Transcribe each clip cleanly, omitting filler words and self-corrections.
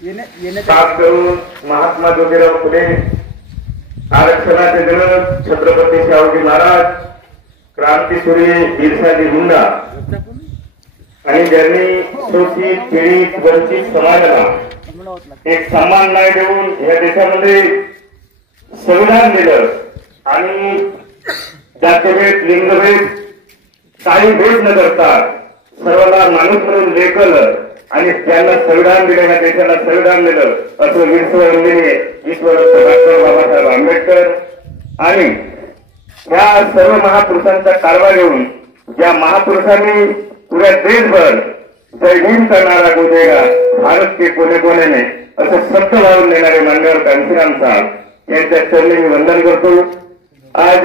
खास करून महात्मा ज्योतिराव फुले, आरक्षणाचे जनक छत्रपती शाहूजी महाराज, क्रांतीसूर्य बिरसाजी मुंडा आणि ज्यांनी शोषित पीडित वंचित समाजाला एक सन्मान न्याय देऊन या देशामध्ये संविधान दिलं आणि जातीभेद लिंगभेद काही भेद न करता सर्वांना माणूस म्हणून लेखलं आणि त्यांना संविधान दिलं, या देशाला संविधान दिलं असं विश्वरत्न डॉक्टर बाबासाहेब आंबेडकर आणि या सर्व महापुरुषांचा कारभार घेऊन ज्या महापुरुषांनी पुऱ्या देशभर जय भीम करणारा गोदेगा भारत के कोने कोने में असं शब्द वाहून देणारे मान्यवर कांशीराम साहेब यांच्या चरणी मी वंदन करतो। आज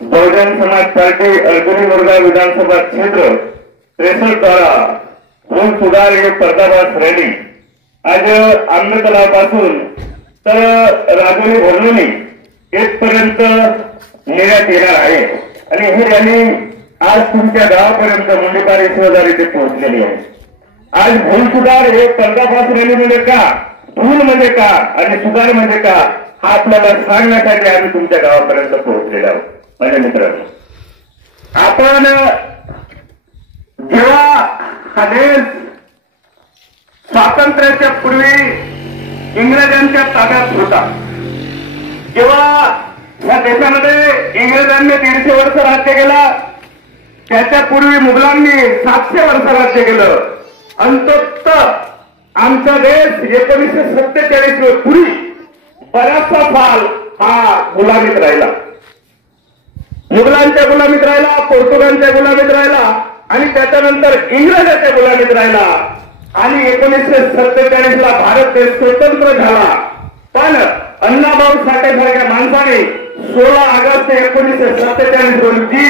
बहुजन समाज पार्टी अर्जुनी मुरगाव विधानसभा क्षेत्र 63 द्वारा भूल सुधार हे पर्दाफाश रॅली आज आंबेड तलावापासून तर राजोली भरलोनी येथपर्यंत नेण्यात येणार आहे आणि ही रॅली आज तुमच्या गावापर्यंत मुंडेपारी शहरात इथे पोहोचलेली आहे। आज भूल सुधार हे पर्दाफाश रॅली म्हणजे का, भूल म्हणजे का आणि सुधार म्हणजे का हा आपल्याला सांगण्यासाठी आम्ही तुमच्या गावापर्यंत पोहोचलेलो आहोत। माझ्या मित्रांनो, आपण जेव्हा हा देश स्वातंत्र्याच्या पूर्वी इंग्रजांच्या ताब्यात होता, जेव्हा या देशामध्ये इंग्रजांनी 150 वर्ष राज्य केला, त्याच्या पूर्वी मुघलांनी 700 वर्ष राज्य केलं, अंततः आमचा देश 1947 पूर्वी बराचसा काळ हा गुलामीत राहिला, मुघलांच्या गुलामीत राहिला, पोर्तुगालच्या गुलामीत राहिला आणि त्याच्यानंतर इंग्रजांच्या गुलामीत राहिला आणि 1947 ला भारत देश स्वतंत्र झाला। पण अण्णाभाऊ साठे सारख्या माणसाने 16 ऑगस्ट 1947 रोजी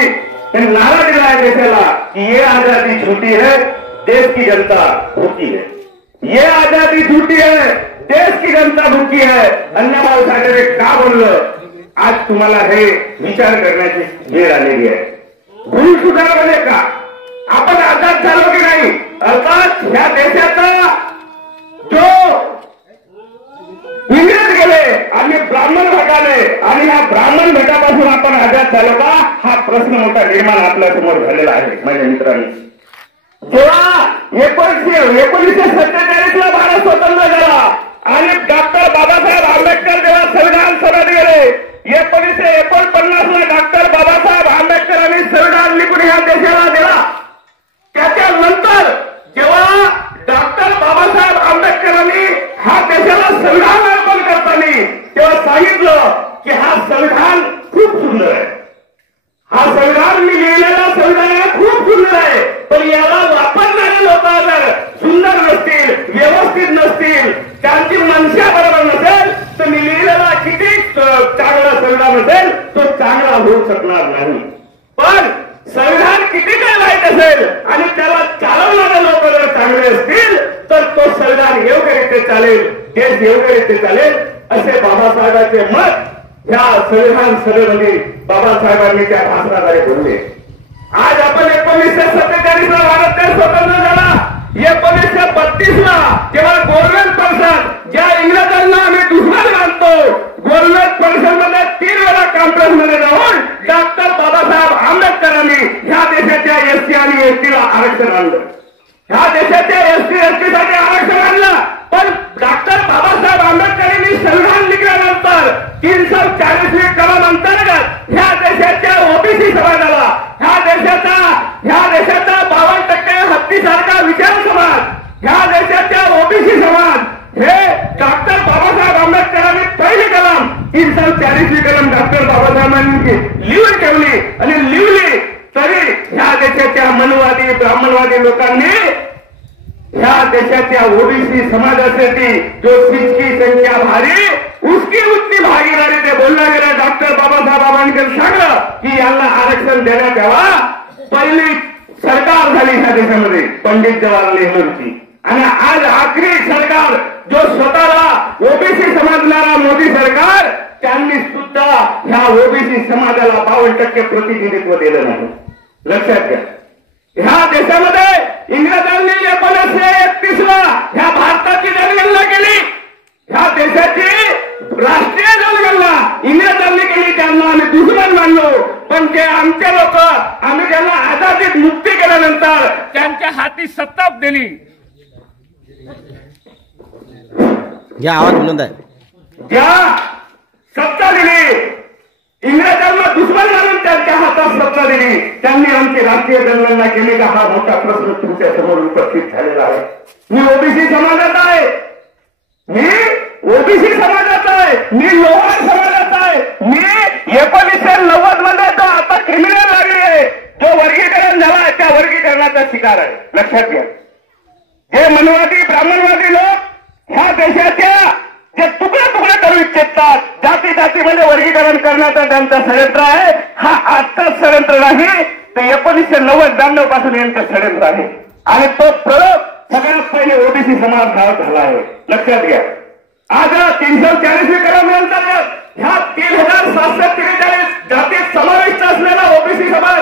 नारा दिला आहे देशाला की ये आजादी झूठी है, देश की जनता भूखी है, ये आजादी झूठी है, देश की जनता भूखी है। अण्णाभाऊ साठे का बोललं, आज तुम्हाला हे विचार करण्याची वेळ आलेली आहे। भूल सुधार म्हणजे का, आपण आजाद झालो की नाही, अर्थात ह्या देशाचा जो इंग्रज गेले आणि ब्राह्मण भट आले आणि या ब्राह्मण भटापासून आपण आजाद झालो का, हा प्रश्न मोठा निर्माण आपल्या समोर झालेला आहे। माझ्या मित्रांनी, जेव्हा 1947 ला भारत स्वतंत्र झाला आणि डॉक्टर बाबासाहेब आंबेडकर जेव्हा संविधान सभेत गेले, 1949 ला डॉक्टर बाबासाहेब आंबेडकरांनी संविधान लिखून ह्या देशाला दिला। त्याच्यानंतर जेव्हा डॉक्टर बाबासाहेब आंबेडकरांनी हा देशाला संविधान अर्पण करताना तेव्हा सांगितलं की हा संविधान खूप सुंदर आहे, हा संविधान मी लिहिलेला संविधान खूप सुंदर आहे, पण याला वापरणारे लोक जर सुंदर नसतील, व्यवस्थित नसतील, त्यांची मनशा बरोबर नसेल तर मी लिहिलेला किती चांगला संविधान असेल तो चांगला होऊ शकणार नाही। पण संविधान किती काय वाईट असेल आणि त्याला चालवणारे लोक जर चांगले असतील तर तो संविधान योग्यरीत्या चालेल, देश योग्यरीत्या चालेल, असे बाबासाहेबांचे मत ह्या संविधान सभेमध्ये बाबासाहेबांनी त्या भाषणाद्वारे बोलले। आज आपण 1947 ला भारत देश स्वतंत्र झाला, 1932 ला जेव्हा गोलमेज परिषद, ज्या इंग्रजांना आम्ही दुश्मन मानतो, गोलमेज परिषदमध्ये 3 वेळा कॉन्फरन्स मध्ये जाऊन डॉक्टर बाबासाहेब आंबेडकरांनी ह्या देशाच्या एसटी आणि एसटीला आरक्षण आणलं, ह्या देशाच्या एसटी साठी आरक्षण आणलं। पण डॉक्टर बाबासाहेब आंबेडकरांनी संविधान लिहिल्यानंतर 340वी कलम अंतर्गत ह्या देशाच्या ओबीसी समाजाला, ह्या देशाचा 52% हत्तीसारखा विचार समाज, ह्या देशाच्या ओबीसी समाज हे डॉक्टर बाबासाहेब आंबेडकरांनी पहिली कलम 340वी कलम डॉक्टर बाबासाहेबांनी लिहून ठेवली आणि लिहिली, तरी ह्या देशाच्या मनवादी ब्राह्मणवादी लोकांनी ह्या देशाच्या ओबीसी समाजासाठी जो जिसकी संख्या भारी उसकी उतनी भागीदारी ते बोलला गेला। डॉक्टर बाबासाहेब आंबेडकर सांगलं की यांना आरक्षण देण्यात यावा। पहिली सरकार झाली ह्या देशामध्ये पंडित जवाहरलाल नेहरूंची आणि आज आखरी सरकार जो स्वतःला ओबीसी समजणारा मोदी सरकार, त्यांनी सुद्धा ह्या ओबीसी समाजाला 52% प्रतिनिधित्व दिलं नाही। लक्षात घ्या, ह्या देशामध्ये इंग्रजांनी 1931 ला ह्या सत्ता दिली, ज्या आवाज बुलंद आहे, ज्या सत्ता दिली, इंग्रजांना दुश्मन मानून त्यांच्या हातात सत्ता दिली, त्यांनी आमची राष्ट्रीय जनगणना केली का हा मोठा प्रश्न तुमच्या समोर उपस्थित झालेला आहे. मी ओबीसी समाजात आहे, मी ओबीसी समाजात आहे, मी लोहार समाजात आहे, मी 1990 मध्ये जो आता क्रिमिनल लागली आहे, जो वर्गीकरण झाला आहे त्या वर्गीकरणाचा शिकार आहे. लक्षात घ्या, हे मनवादी ब्राह्मणवादी लोक ह्या देशाच्या जे तुकडे तुकडे करू इच्छितात, जाती जातीमध्ये वर्गीकरण करण्याचा त्यांचा षडयंत्र आहे. हा आजचाच षडयंत्र नाही, ते 1990-92 पासून यांचं षडयंत्र आहे आणि तो प्रयोग सगळ्यात पहिले ओबीसी समाज झाला आहे. लक्षात घ्या, आज 340 कलम अंतर्गत ह्या 3743 जातीत समाविष्ट असलेला ओबीसी समाज,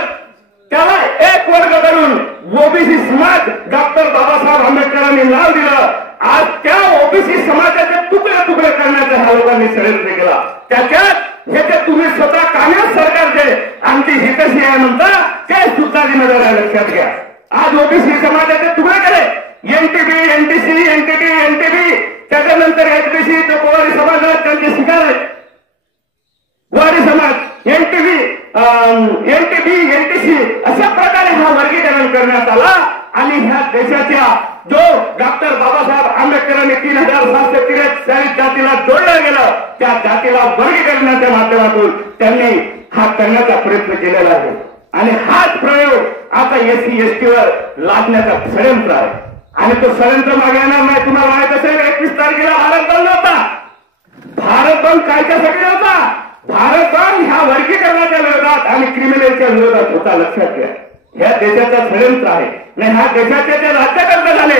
त्याला एक वर्ग करून ओबीसी समाज डॉक्टर बाबासाहेब आंबेडकरांनी नाव दिलं. आज त्या ओबीसी समाजाचे तुकडे तुकडे करण्याचा ह्या लोकांनी षडयंत्र केला. त्याच्यात हे जे तुम्ही स्वतः काँग्रेस सरकारचे आमची हितशी आहे म्हणता, ते सुद्धा जिम्मेदार आहे. लक्षात घ्या, आज ओबीसी समाजाचे तुकडे केले, एनटीबी, एनटीसी, एनटीटी, एनटीबी, त्याच्यानंतर एचबीसी, जो कोळी समाज आहेत त्यांचे शिकार आहेत, वाडी समाज, एनटीबी, एनटीसी, अशा प्रकारे हा वर्गीकरण करण्यात आला आणि ह्या देशाच्या जो डॉक्टर बाबासाहेब आंबेडकरांनी 3743 जातीला जोडलं गेलं, त्या जातीला वर्गीकरणाच्या माध्यमातून त्यांनी हा करण्याचा प्रयत्न केलेला आहे आणि हाच प्रयोग आता एससी एसटीवर लादण्याचा षडयंत्र आहे आणि तो षडयंत्र मागे येणार नाही. तुम्हाला माहित असेल 21 तारखेला भारत बंद होता. भारत बंद कायच्यासाठी होता? भारत बंद ह्या वर्गीकरणाच्या विरोधात आणि क्रिमिनलच्या विरोधात होता. लक्षात घ्या, ह्या देशाचा षडयंत्र आहे. नाही, ह्या देशाचे जे राज्यकर्ते झाले,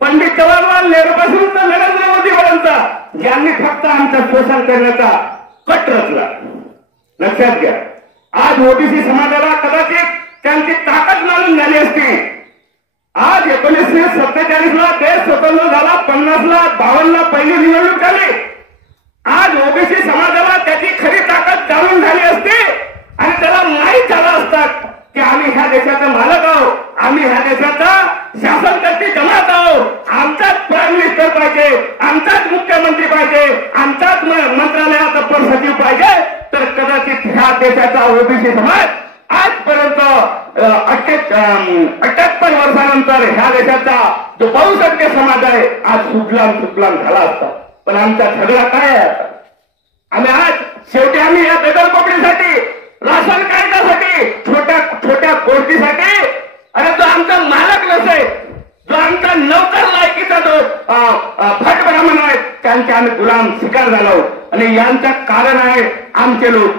पंडित जवाहरलाल नेहरूपासून तर नरेंद्र मोदीपर्यंत, यांनी फक्त आमचं शोषण करण्याचा कट रचला. लक्षात घ्या, आज ओबीसी समाजाला कदाचित त्यांची ताकद मानून झाली असती. आज 1947ला देश स्वतंत्र झाला, 50ला 52ला पहिली निवडणूक झाली. आज ओबीसी समाजाला त्याची खरी ताकद जाणून झाली असते आणि त्याला माहीत झालं असतात की आम्ही ह्या देशाचा मालक आहोत, आम्ही ह्या देशाचा शासनकर्ती जमात आहोत, आमचाच प्राईम मिनिस्टर पाहिजे, आमचाच मुख्यमंत्री पाहिजे, आमचाच मंत्रालयात अप्पर सचिव पाहिजे, तर कदाचित ह्या देशाचा ओबीसी समाज आजपर्यंत 78 वर्षानंतर ह्या देशाचा जो बहुसंख्य समाज आहे आज सुफलाम झाला असता. पण आमचा झगडा काय आहे आता? आम्ही आज शेवटी आम्ही या बेदरकोपडीसाठी, राशन कायद्यासाठी, छोट्या छोट्या गोष्टीसाठी, अरे जो आमचा मालक नसेल, जो आमचा नौकर लायकीचा जो भट ब्राह्मण आहे, त्यांचे आम्ही गुलाम शिकार झालो आणि यांचं कारण आहे आमचे लोक.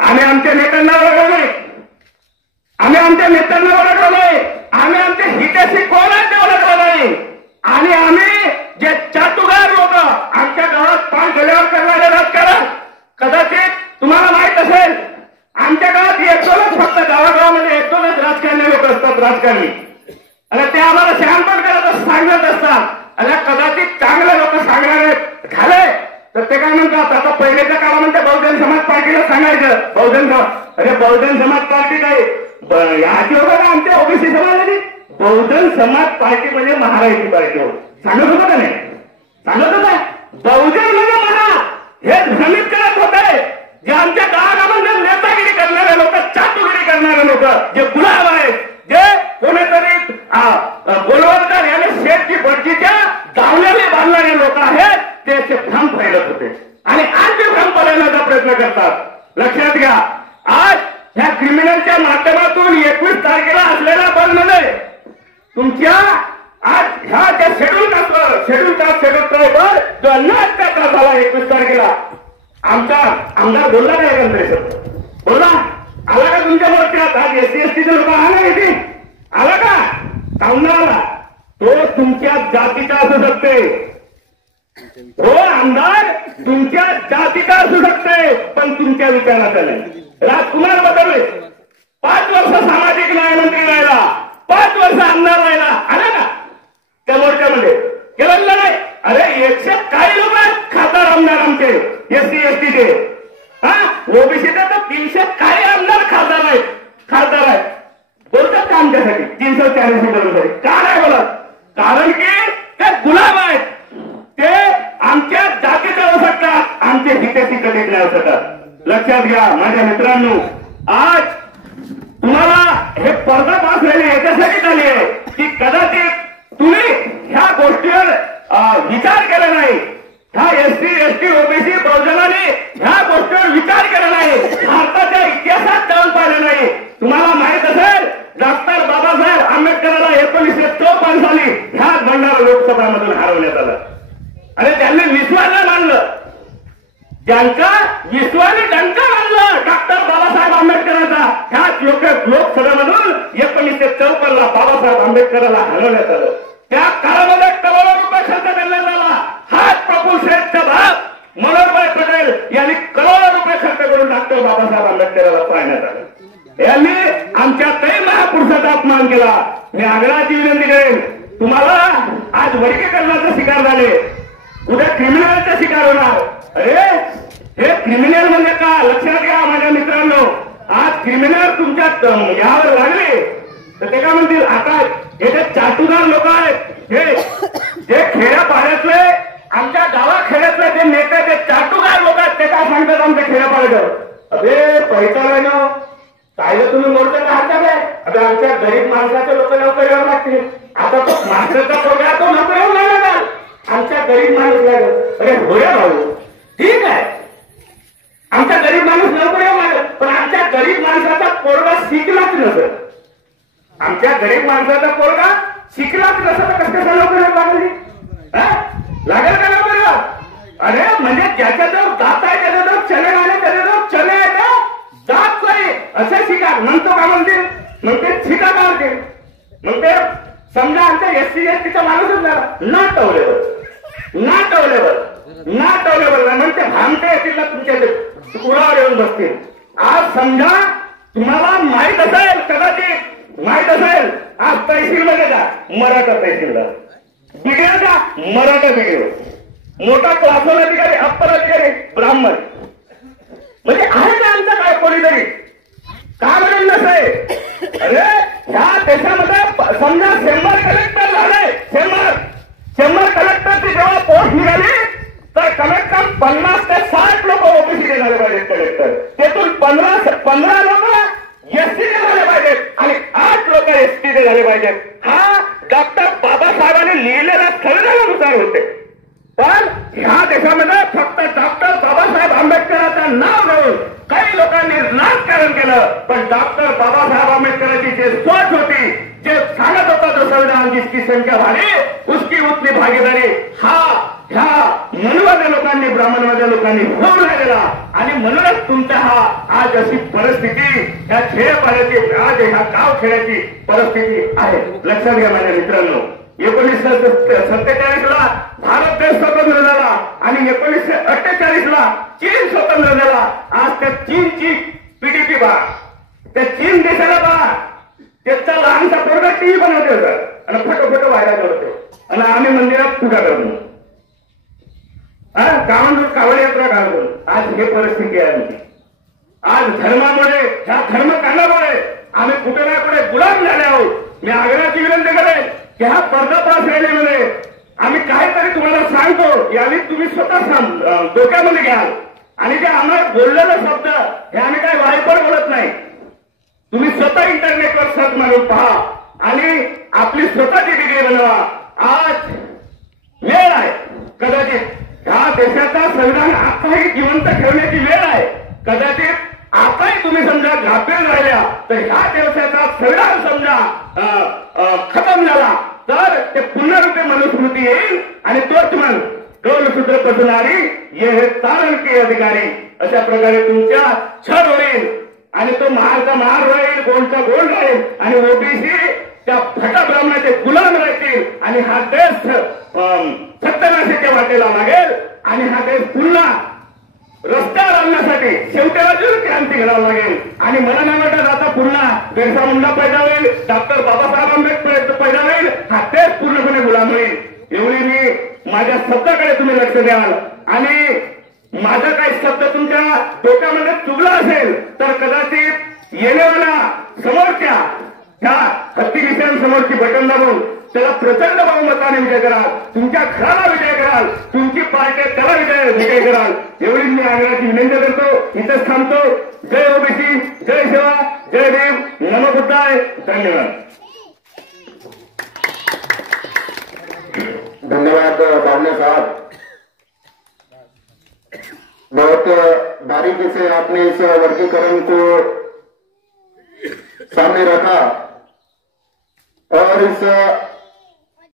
आम्ही आमच्या नेत्यांना ओळखलो नाही, आम्ही आमच्या नेत्यांना ओळखलो नाही, आम्ही आमच्या हिताशी कोणाचे ओळखलो नाही आणि आम्ही जे चातुगार लोक आमच्या गावात पान गल्यावर करणारे राजकारण, कदाचित तुम्हाला माहित असेल आमच्या गावात एकटोच, फक्त गावागावामध्ये एकटोच राजकारणी लोक असतात, राजकारणी, आणि ते आम्हाला शहाणपण करत सांगत असतात. आणि कदाचित चांगले लोक सांगणारे झाले तर ते काय म्हणतात, आता पहिल्याच्या काळामध्ये बहुजन समाज पार्टीला सांगायचं, बहुजन समाज पार्टी काय याची होतं का आमच्या ओबीसी समाजाची? बहुजन समाज पार्टी म्हणजे महाराष्ट्र पार्टी होती. सांगत होतं का नाही? सांगत होता. बहुजन म्हणजे म्हणा हे भ्रमित करत होते, जे आमच्या गावामध्ये नेतागिरी करणारे लोक, चातुगिरी करणारे लोक, जे गुलाम आहेत, जे कोणीतरी बोलवणकर याने शेठची बडजीच्या गावल्याने बांधणारे लोक आहेत, ते भ्रम फैलत होते आणि आज ते भ्रम पळवण्याचा प्रयत्न करतात. लक्षात घ्या, आज ह्या क्रिमिनलच्या माध्यमातून 21 तारखेला असलेल्या बंदमध्ये तुमच्या आज ह्या ज्या शेड्यूल कास्ट ट्रायबर जो अत्याचार झाला 21 तारखेला, आमचा आमदार बोलला का एकंदरीत? बोलला? आला का तुमच्या मोर्चात? आज एससी एसटीचे लोक आला इथे? आला का? काऊन आला? तो तुमच्या जातीचा असू शकते, हो आमदार तुमच्या जातीचा असू शकते, पण तुमच्या विचाराचा नाही. राजकुमार बदलले 5 वर्ष सामाजिक न्यायमंत्री राहिला, 5 वर्ष आमदार राहिला, आला का त्या मोर्चामध्ये? केलं नाही? अरे 100 काही लोक आहेत खासदार आमदार आमचे एससी एसटीचे, हा ओबीसीचे तर 300 काही आमदार खासदार आहेत, बोलतात का आमच्यासाठी 340 बरोबर? काय बोलत, कारण की ते गुलाम आहेत. ते आमच्या जातीचे होऊ शकतात, आमचे हितेशी कधीच नाही होऊ शकत. लक्षात घ्या माझ्या मित्रांनो, आज तुम्हाला हे पर्दाफाश झाले याच्यासाठी झाली आहे की कदाचित तुम्ही ह्या गोष्टीवर विचार केला नाही. ह्या एसटी एसटी ओबीसी बहुजनाने ह्या गोष्टीवर विचार केला नाही, भारताच्या इतिहासात जाऊन पाहिलं नाही. तुम्हाला माहित असेल डॉक्टर बाबासाहेब आंबेडकरांना 1954 साली ह्याच भंडारा लोकसभामधून हरवण्यात आलं आणि त्यांनी विश्वाला मानलं. ज्यांचा विश्वाने डंका मानलं डॉक्टर बाबासाहेब आंबेडकरांचा, ह्याच लोकसभेमधून 1954 बाबासाहेब आंबेडकरांना हरवण्यात आलं. त्या काळामध्ये करोडो रुपये खर्च करण्यात आला. हाच प्रफुल्ल शेठचा भाग मनोहरभाई पटेल यांनी करोडो रुपये खर्च करून डॉक्टर बाबासाहेब आंबेडकरांना पाहण्यात आलं. यांनी आमच्या काही महापुरुषाचा अपमान केला. मी आग्रहाची विनंती करेन, तुम्हाला आज वर्गीकरणाचा शिकार झाले, उद्या क्रिमिनलचा शिकार होणार. अरे हे क्रिमिनल म्हणजे का, लक्षात घ्या माझ्या मित्रांनो. आज क्रिमिनल तुमच्या यावर लागले तर ते काय म्हणतील, आता हे जे चाटुदार लोक आहेत, हे जे खेड्यापाड्यातले आमच्या गावाखेड्यातले जे नेते, ते चाटुदार लोक आहेत, ते काय सांगतात आमच्या खेड्यापाड्याचं, अरे पैसा ना काय तुम्ही मोर्चा राहता काय, आता आमच्या गरीब माणसाचे लोक लवकर यावं लागतील. आता तो माणसाचा प्रोग्राम तो लवकर येऊ लागला, आमच्या गरीब माणूस लागत. अरे होया भाऊ, ठीक आहे आमचा गरीब माणूस लवकर येऊ लागत, पण आमच्या गरीब माणसाचा पोरगा शिकलाच नसत. आमच्या गरीब माणसाचा पोरगा शिकलाच नसत तर कसं लवकर येऊ लागली, लागेल का लवकर? अरे म्हणजे ज्याच्याजवळ दात आहे त्याच्याजवळ चले आले, त्याच्याजवळ चले आहे का दात नाही असे शिकार म्हणतो का म्हणतील, मग ते शिका मारतील. मग ते समजा आमच्या एसटी एसटीचा माणूसच झाला, नॉट अवेलेबल म्हणजे भामटे येतील ना तुमच्या उरावर येऊन बसतील. आज समजा तुम्हाला माहित असेल, कदाचित माहित असेल, आज तहसीलमध्ये जा, मराठा तहसीलला बिघेल का, मराठा बिघेल, मोठा क्लासवाला अधिकारी, अप्पर अधिकारी ब्राह्मण, म्हणजे आहे का आमचा काय कोणीतरी का म्हणून नसे. अरे ह्या देशामध्ये समजा चेंबर कलेक्टर झाले, चेंबर कलेक्टरची जेव्हा पोस्ट निघाली तर कमीत कम 50 ते 60 लोक ओबीसीचे झाले पाहिजेत कलेक्टर, त्यातून 15 लोक एसटीचे झाले पाहिजेत आणि 8 लोक एसटीचे झाले पाहिजेत. हा डॉक्टर बाबासाहेबांनी लिहिलेल्या संविधानानुसार होते. पण ह्या देशामध्ये फक्त डॉक्टर बाबासाहेब आंबेडकरांचं नाव घेऊन काही लोकांनी राजकारण केलं, पण डॉक्टर बाबासाहेब आंबेडकरांची जे सोच होती, जे सांगत होता जो संविधान जिसकी संख्या भारी उसकी उतनी भागीदारी, हा ह्या मनुवाद्या लोकांनी ब्राह्मणवाद्या लोकांनी होऊ नाही दिला. आणि म्हणूनच तुमचा हा आज अशी परिस्थिती ह्या खेड्यापाड्याची, आज ह्या गाव खेड्याची परिस्थिती आहे. लक्षात घ्या माझ्या मित्रांनो, 1947 भारत देश स्वतंत्र झाला आणि 1948 चीन स्वतंत्र झाला. आज त्या चीनची पीडीपी बा, त्या चीन देशाला बा, त्याचा लहानसा पोरगा टीव्ही बनवते होता आणि फोटो व्हायरल करतो आणि आम्ही मंदिरात पूजा करतो, गावांवर कावड यात्रा काढतो. आज हे परिस्थिती आहे आमची. आज धर्मामुळे, ह्या धर्मकांडामुळे आम्ही कुठे ना कुठे गुलाम झाले आहोत. मी आग्रहाची विनंती करेन की ह्या पर्दाफाश रॅलीमध्ये आम्ही काहीतरी तुम्हाला सांगतो, यावेळी तुम्ही स्वतः डोक्यामध्ये घ्याल आणि जे आम्हाला बोललेले शब्द हे आम्ही काही वायपर बोलत नाही. तुम्ही स्वतः इंटरनेटवर सर्च मारून पहा आणि आपली स्वतःची डिग्री बनवा. आज वेळ आहे, कदाचित ह्या देशाचा संविधान आताही जिवंत ठेवण्याची वेळ आहे. कदाचित आताही तुम्ही समजा गाफील राहिल्या तर ह्या देशाचा संविधान समजा खतम झाला तर ते पुनरुपे मनुस्मृती येईल आणि तोच म्हण डोलसूत्र पसणारी हे तारण के अधिकारी, अशा प्रकारे तुमच्या छळ होईल आणि तो महारचा महार राहील, गोलचा गोल राहील आणि ओबीसी त्या फटा ब्राह्मणाचे गुलाम राहतील आणि हा देश सत्यानाशाच्या वाटेला लागेल आणि हा देश पुन्हा रस्त्यावर आणण्यासाठी शेवटी अजून क्रांती घडावं लागेल. आणि मला नाही वाटत आता पुन्हा बिरसा मुंडा पैदा होईल, डॉक्टर बाबासाहेब आंबेडकर पैदा होईल, हा देश पूर्णपणे गुलाम होईल. एवढी मी माझ्या शब्दाकडे तुम्ही लक्ष द्याल आणि माझा काही शब्द तुमच्या डोक्यामध्ये चुकला असेल तर कदाचित येणेवाला समोरच्या ह्या हत्ती समोरची बटन दाबून त्याला प्रचंड बहुमताने विजय कराल, तुमच्या घराला विजय कराल, तुमची पार्टी त्याला विजय कराल, एवढी मी आग्रहाची विनंती करतो. इथंच थांबतो. जय ओबीसी, जय सेवा, जय भीम, नमो बुद्धाय. धन्यवाद. धन्यवाद बावले साहब, बहुत बारीकी से आपने इस वर्गीकरण को सामने रखा और इस